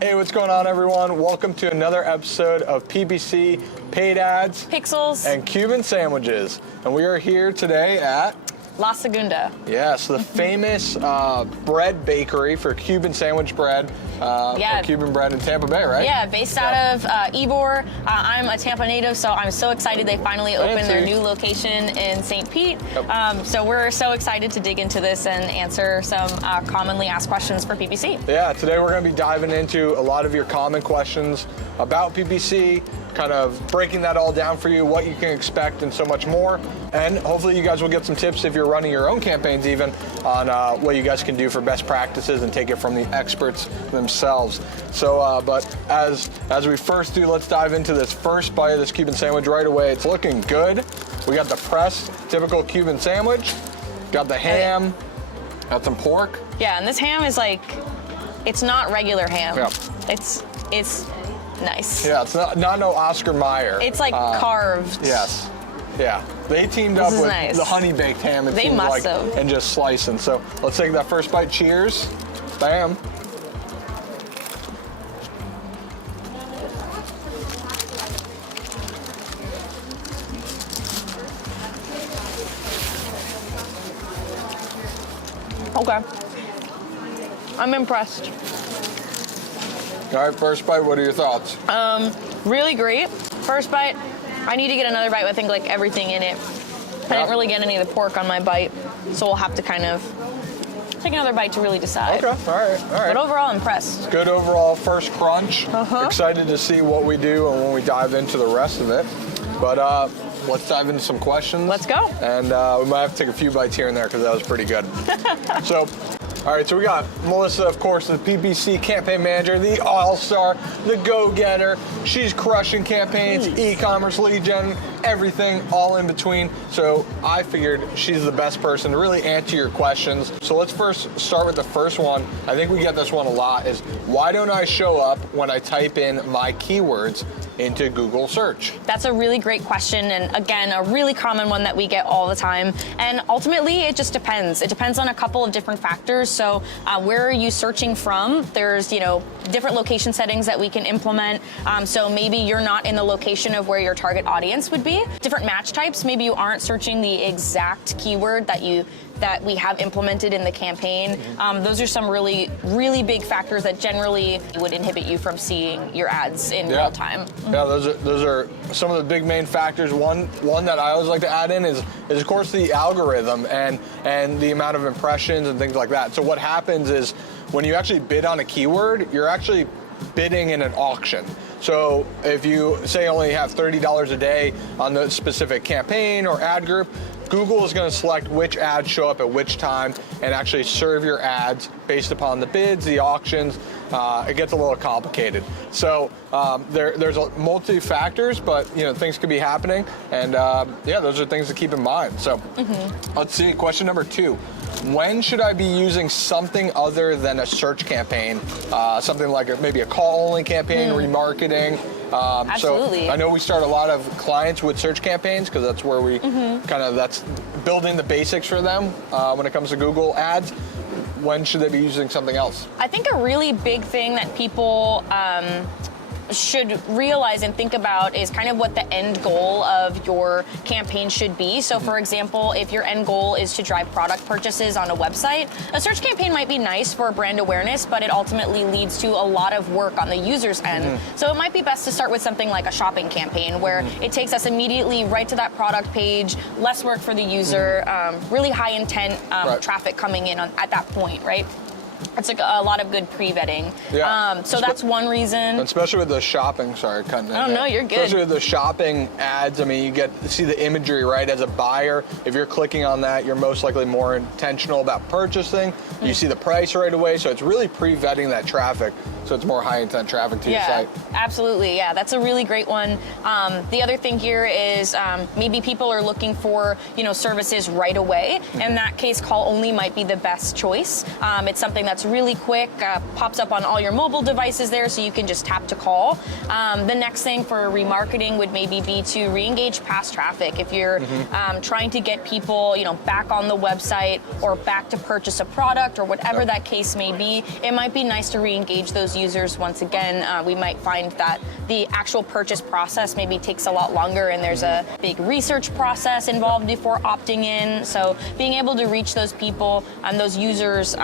Hey, what's going on, everyone? Welcome to another episode of PPC, Paid Ads, Pixels, and Cuban Sandwiches. And we are here today at La Segunda. Yes, the famous bread bakery for Cuban sandwich bread, or Cuban bread in Tampa Bay, right? Yeah, based out of Ybor. I'm a Tampa native, so I'm so excited they finally opened their new location in Saint Pete. Yep. So we're so excited to dig into this and answer some commonly asked questions for PPC. Yeah, today we're going to be diving into a lot of your common questions about PPC, kind of breaking that all down for you, what you can expect, and so much more. And hopefully you guys will get some tips if you're running your own campaigns even on what you guys can do for best practices and take it from the experts themselves. So, but as we first do, let's dive into this first bite of this Cuban sandwich right away. It's looking good. We got the pressed, typical Cuban sandwich, got the ham, got some pork. Yeah, and this ham is like, it's not regular ham. Yep. It's nice. Yeah, it's not no Oscar Mayer. It's like carved. Yes. Yeah. They teamed up with the honey baked ham, it seems like, and just slicing. So let's take that first bite. Cheers. Bam. Okay. I'm impressed. All right, first bite, what are your thoughts? Really great. First bite, I need to get another bite with, I think, like everything in it. I didn't really get any of the pork on my bite, so we'll have to kind of take another bite to really decide. Okay, all right. But overall, impressed. Good overall first crunch. Excited to see what we do and when we dive into the rest of it. But let's dive into some questions. Let's go. And we might have to take a few bites here and there because that was pretty good. All right, so we got Melissa, of course, the PPC campaign manager, the all-star, the go-getter. She's crushing campaigns, e-commerce, lead gen, everything, all in between. So I figured she's the best person to really answer your questions. So let's first start with the first one. I think we get this one a lot, is why don't I show up when I type in my keywords into Google search? That's a really great question, and again, a really common one that we get all the time. And ultimately, it just depends. It depends on a couple of different factors. So where are you searching from? There's, different location settings that we can implement. So maybe you're not in the location of where your target audience would be. Different match types, maybe you aren't searching the exact keyword that we have implemented in the campaign. Those are some really, really big factors that generally would inhibit you from seeing your ads in real time. Yeah, those are some of the big main factors. One that I always like to add in is of course the algorithm and the amount of impressions and things like that. So what happens is when you actually bid on a keyword, you're actually bidding in an auction. So if you say only have $30 a day on the specific campaign or ad group, Google is going to select which ads show up at which time and actually serve your ads based upon the bids, the auctions. It gets a little complicated. So there's multi factors, but things could be happening, and those are things to keep in mind. So let's see. Question number 2. When should I be using something other than a search campaign? Something like maybe a call-only campaign, remarketing. Absolutely. So I know we start a lot of clients with search campaigns because that's where we that's building the basics for them when it comes to Google ads. When should they be using something else? I think a really big thing that people should realize and think about is kind of what the end goal of your campaign should be. So for example, if your end goal is to drive product purchases on a website, a search campaign might be nice for brand awareness, but it ultimately leads to a lot of work on the user's end. So it might be best to start with something like a shopping campaign where it takes us immediately right to that product page, less work for the user, really high intent traffic coming in at that point, right? It's like a lot of good pre-vetting. Yeah. So that's one reason. Especially with the shopping, sorry, cutting in. Oh, no, you're good. Especially with the shopping ads, I mean, you get to see the imagery, right? As a buyer, if you're clicking on that, you're most likely more intentional about purchasing. You see the price right away, so it's really pre-vetting that traffic. So it's more high intent traffic to your site. Absolutely. Yeah, that's a really great one. The other thing here is maybe people are looking for services right away. In that case, call only might be the best choice. It's something that's really quick, pops up on all your mobile devices there, so you can just tap to call. The next thing for remarketing would maybe be to re-engage past traffic. If you're trying to get people, back on the website or back to purchase a product or whatever that case may be, it might be nice to re-engage those users once again. We might find that the actual purchase process maybe takes a lot longer, and there's a big research process involved before opting in. So being able to reach those people and those users,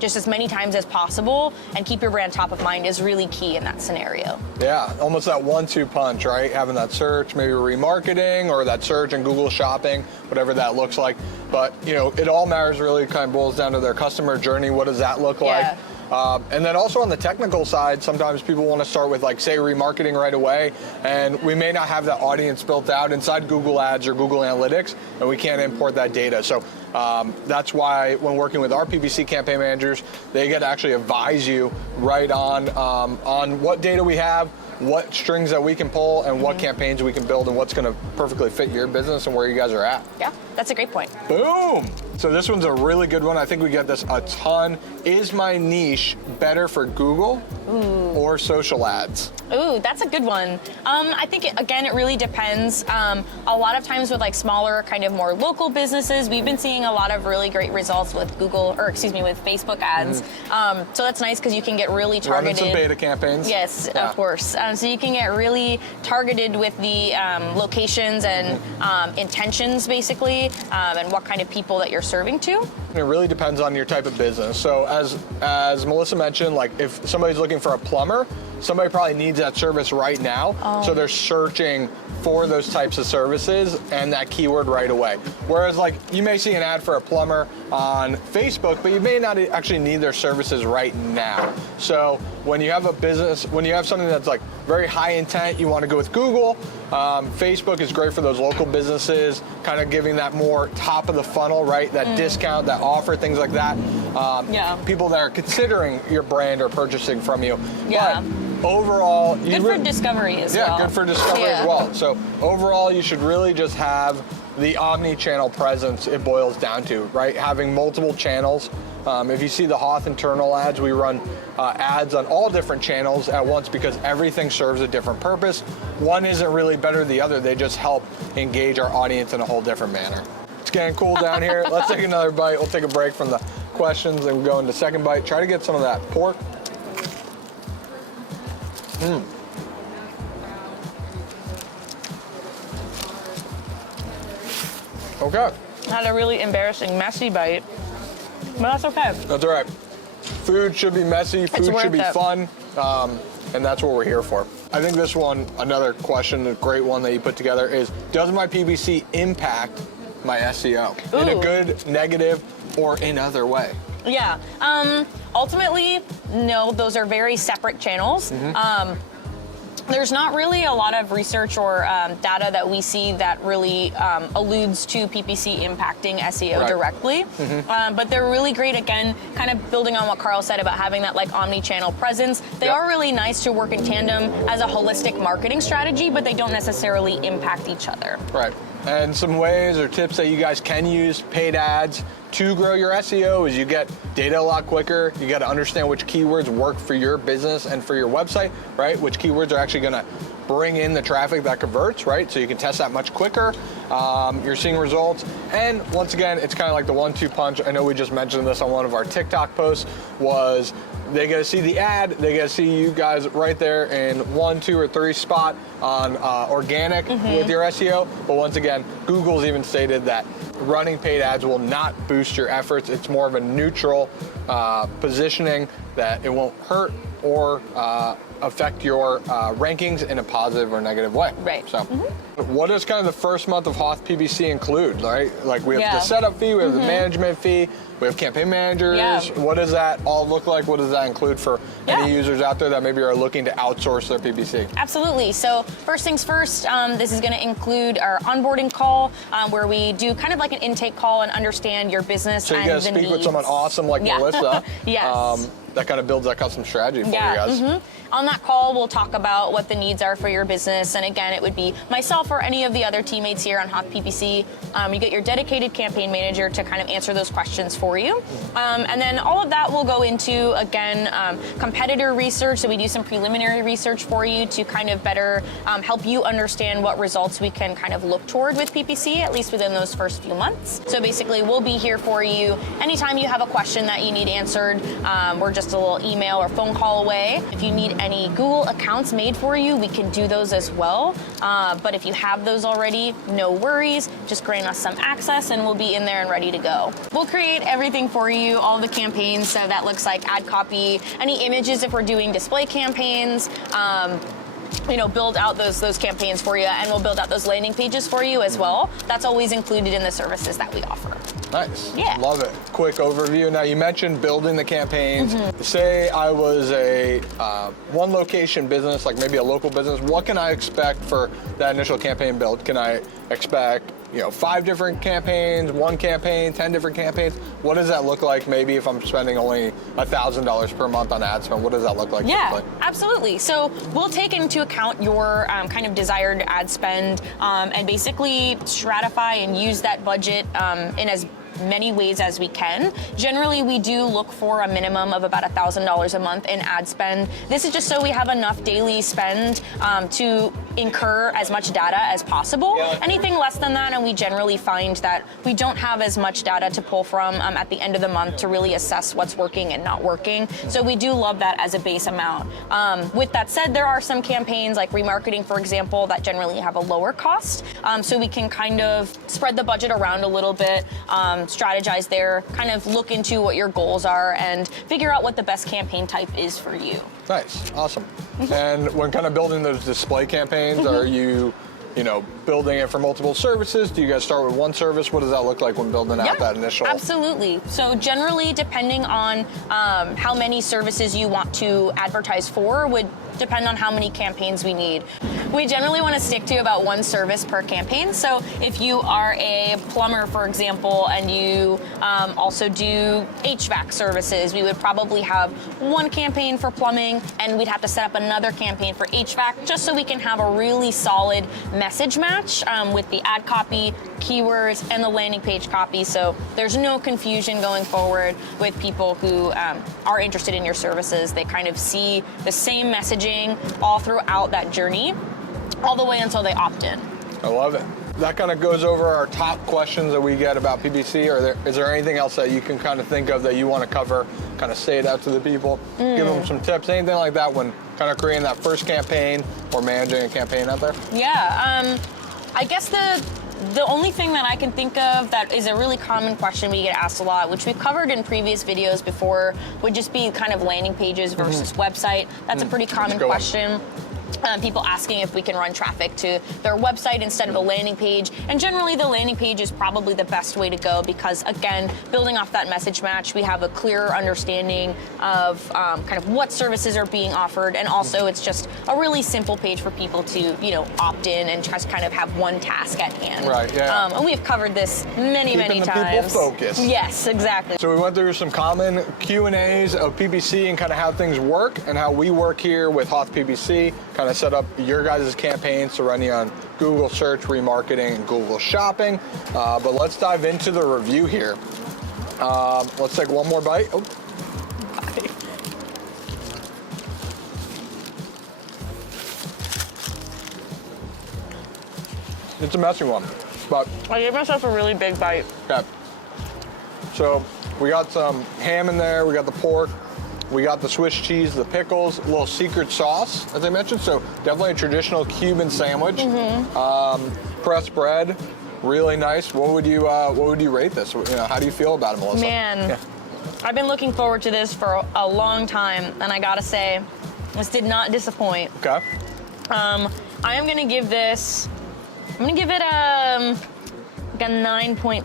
just as many times as possible and keep your brand top of mind is really key in that scenario. Yeah, almost that 1-2 punch, right? Having that search, maybe remarketing, or that search and Google Shopping, whatever that looks like. But, it all matters, really kind of boils down to their customer journey. What does that look like? And then also on the technical side, sometimes people want to start with, say, remarketing right away, and we may not have that audience built out inside Google Ads or Google Analytics, and we can't import that data. So that's why when working with our PPC campaign managers, they get to actually advise you right on what data we have, what strings that we can pull, and what campaigns we can build, and what's going to perfectly fit your business and where you guys are at. Yeah, that's a great point. Boom! So this one's a really good one. I think we get this a ton. Is my niche better for Google or social ads? Ooh, that's a good one. I think, it really depends. A lot of times with smaller, kind of more local businesses, we've been seeing a lot of really great results with with Facebook ads. So that's nice because you can get really targeted. Running some beta campaigns. Yes, of course. So you can get really targeted with the locations and intentions, basically, and what kind of people that you're serving to. It really depends on your type of business. So as Melissa mentioned, if somebody's looking for a plumber, somebody probably needs that service right now. So they're searching for those types of services and that keyword right away. Whereas you may see an ad for a plumber on Facebook, but you may not actually need their services right now. So when you have a business, when you have something that's very high intent, you want to go with Google. Facebook is great for those local businesses, kind of giving that more top of the funnel, right? That discount, that offer, things like that. People that are considering your brand or purchasing from you. Yeah. But overall, good for discovery as well. Yeah, good for discovery as well. So overall, you should really just have the omni-channel presence. It boils down to, right? Having multiple channels. If you see the HOTH internal ads, we run ads on all different channels at once because everything serves a different purpose. One isn't really better than the other. They just help engage our audience in a whole different manner. It's getting cool down here. Let's take another bite. We'll take a break from the questions and go into second bite. Try to get some of that pork. Okay. Had a really embarrassing, messy bite, but that's okay. That's all right. Food should be messy. Food should be fun, and that's what we're here for. I think this one, another question, a great one that you put together is, does my PPC impact my SEO in a good, negative, or in other way? Yeah. Ultimately, no, those are very separate channels. There's not really a lot of research or data that we see that really alludes to PPC impacting SEO directly. But they're really great, again, kind of building on what Karl said about having that omni-channel presence. They are really nice to work in tandem as a holistic marketing strategy, but they don't necessarily impact each other. Right. And some ways or tips that you guys can use paid ads to grow your SEO is you get data a lot quicker. You got to understand which keywords work for your business and for your website, right? Which keywords are actually going to bring in the traffic that converts, right? So you can test that much quicker. You're seeing results. And once again, it's kind of like the 1-2 punch. I know we just mentioned this on one of our TikTok posts, was they get to see the ad, they get to see you guys right there in 1, 2, or 3 spot on organic with your SEO. But once again, Google's even stated that running paid ads will not boost your efforts. It's more of a neutral positioning that it won't hurt or affect your rankings in a positive or negative way. Right. So, what does kind of the first month of HOTH PPC include? Right, we have the setup fee, we have the management fee, we have campaign managers. What does that all look like? What does that include for any users out there that maybe are looking to outsource their PPC? Absolutely. So first things first, this is going to include our onboarding call, where we do kind of like an intake call and understand your business and the needs. So you guys speak with someone awesome like Melissa. Yes. that kind of builds that custom strategy for you guys. On that call, we'll talk about what the needs are for your business. And again, it would be myself or any of the other teammates here on HOTH PPC. You get your dedicated campaign manager to kind of answer those questions for you. And then all of that will go into, again, competitor research. So we do some preliminary research for you to kind of better help you understand what results we can kind of look toward with PPC, at least within those first few months. So basically, we'll be here for you anytime you have a question that you need answered. We're just a little email or phone call away. If you need any Google accounts made for you, we can do those as well. But if you have those already, no worries. Just grant us some access and we'll be in there and ready to go. We'll create everything for you, all the campaigns. So that looks like ad copy, any images if we're doing display campaigns. Build out those campaigns for you, and we'll build out those landing pages for you as well. That's always included in the services that we offer. Nice. Yeah. Love it. Quick overview. Now, you mentioned building the campaigns. Say I was a one location business, like maybe a local business. What can I expect for that initial campaign build? Can I expect 5 different campaigns, 1 campaign, 10 different campaigns? What does that look like? Maybe if I'm spending only $1,000 per month on ad spend, what does that look like? Yeah, typically? absolutely. So we'll take into account your kind of desired ad spend and basically stratify and use that budget in as many ways as we can. Generally, we do look for a minimum of about $1,000 a month in ad spend. This is just so we have enough daily spend to incur as much data as possible. Anything less than that, and we generally find that we don't have as much data to pull from at the end of the month to really assess what's working and not working. So we do love that as a base amount. With that said, there are some campaigns like remarketing, for example, that generally have a lower cost. So we can kind of spread the budget around a little bit, strategize there, kind of look into what your goals are and figure out what the best campaign type is for you. Nice, awesome. And when kind of building those display campaigns, are you building it for multiple services? Do you guys start with one service? What does that look like when building out that initial? Absolutely. So generally, depending on how many services you want to advertise for would depend on how many campaigns we need. We generally want to stick to about 1 service per campaign. So if you are a plumber, for example, and you also do HVAC services, we would probably have 1 campaign for plumbing, and we'd have to set up another campaign for HVAC just so we can have a really solid message match with the ad copy, keywords, and the landing page copy. So there's no confusion going forward with people who are interested in your services. They kind of see the same messaging all throughout that journey, all the way until they opt in. I love it. That kind of goes over our top questions that we get about PPC. Is there anything else that you can kind of think of that you want to cover, kind of say it out to the people, give them some tips, anything like that when kind of creating that first campaign or managing a campaign out there? Yeah, I guess the only thing that I can think of that is a really common question we get asked a lot, which we've covered in previous videos before, would just be kind of landing pages versus website. That's a pretty common question. People asking if we can run traffic to their website instead of a landing page. And generally, the landing page is probably the best way to go because, again, building off that message match, we have a clearer understanding of kind of what services are being offered. And also, it's just a really simple page for people to, opt in and just kind of have one task at hand. Right, yeah. And we've covered this many Keeping the times. people focused. Yes, exactly. So we went through some common Q&As of PPC and kind of how things work and how we work here with HOTH PPC, kind of set up your guys' campaigns to run you on Google search, remarketing, and Google shopping. But let's dive into the review here. Let's take one more bite. Oh. It's a messy one, but I gave myself a really big bite. okay. So we got some ham in there, we got the pork, we got the Swiss cheese, the pickles, a little secret sauce, as I mentioned. So definitely a traditional Cuban sandwich. Pressed bread, really nice. What would you rate this? How do you feel about it, Melissa? Man, I've been looking forward to this for a long time, and I gotta say, this did not disappoint. Okay. I am gonna give this. I'm gonna give it like a 9.5.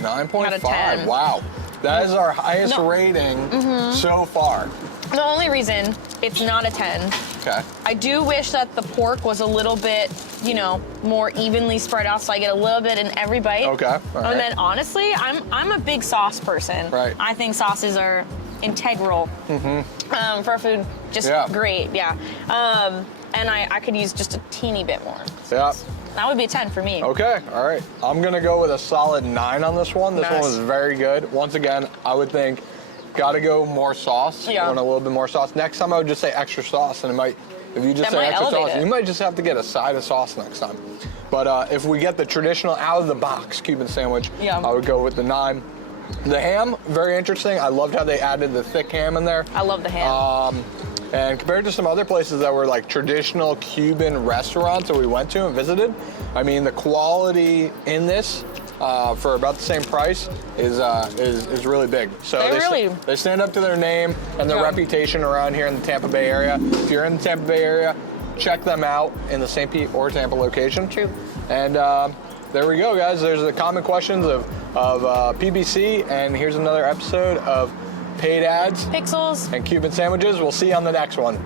9.5. Out of 10. Wow. That is our highest rating so far. The only reason it's not a 10. Okay. I do wish that the pork was a little bit, more evenly spread out, so I get a little bit in every bite. Okay. All right. And then honestly, I'm a big sauce person. Right. I think sauces are integral for food. Just great, yeah. And I could use just a teeny bit more. Yeah. That would be a 10 for me. Okay, all right. I'm gonna go with a solid 9 on this one. This one was very good. Once again, I would think, gotta go more sauce. Yeah. Want a little bit more sauce. Next time I would just say extra sauce, and it might, if you just say extra sauce, you might just have to get a side of sauce next time. But if we get the traditional out of the box Cuban sandwich, I would go with the 9. The ham, very interesting. I loved how they added the thick ham in there. I love the ham. And compared to some other places that were like traditional Cuban restaurants that we went to and visited, I mean, the quality in this for about the same price is really big. So they stand up to their name and their reputation around here in the Tampa Bay area. If you're in the Tampa Bay area, check them out in the St. Pete or Tampa location. True. And there we go, guys. There's the common questions of PPC, and here's another episode of Paid Ads, Pixels, and Cuban Sandwiches. We'll see you on the next one.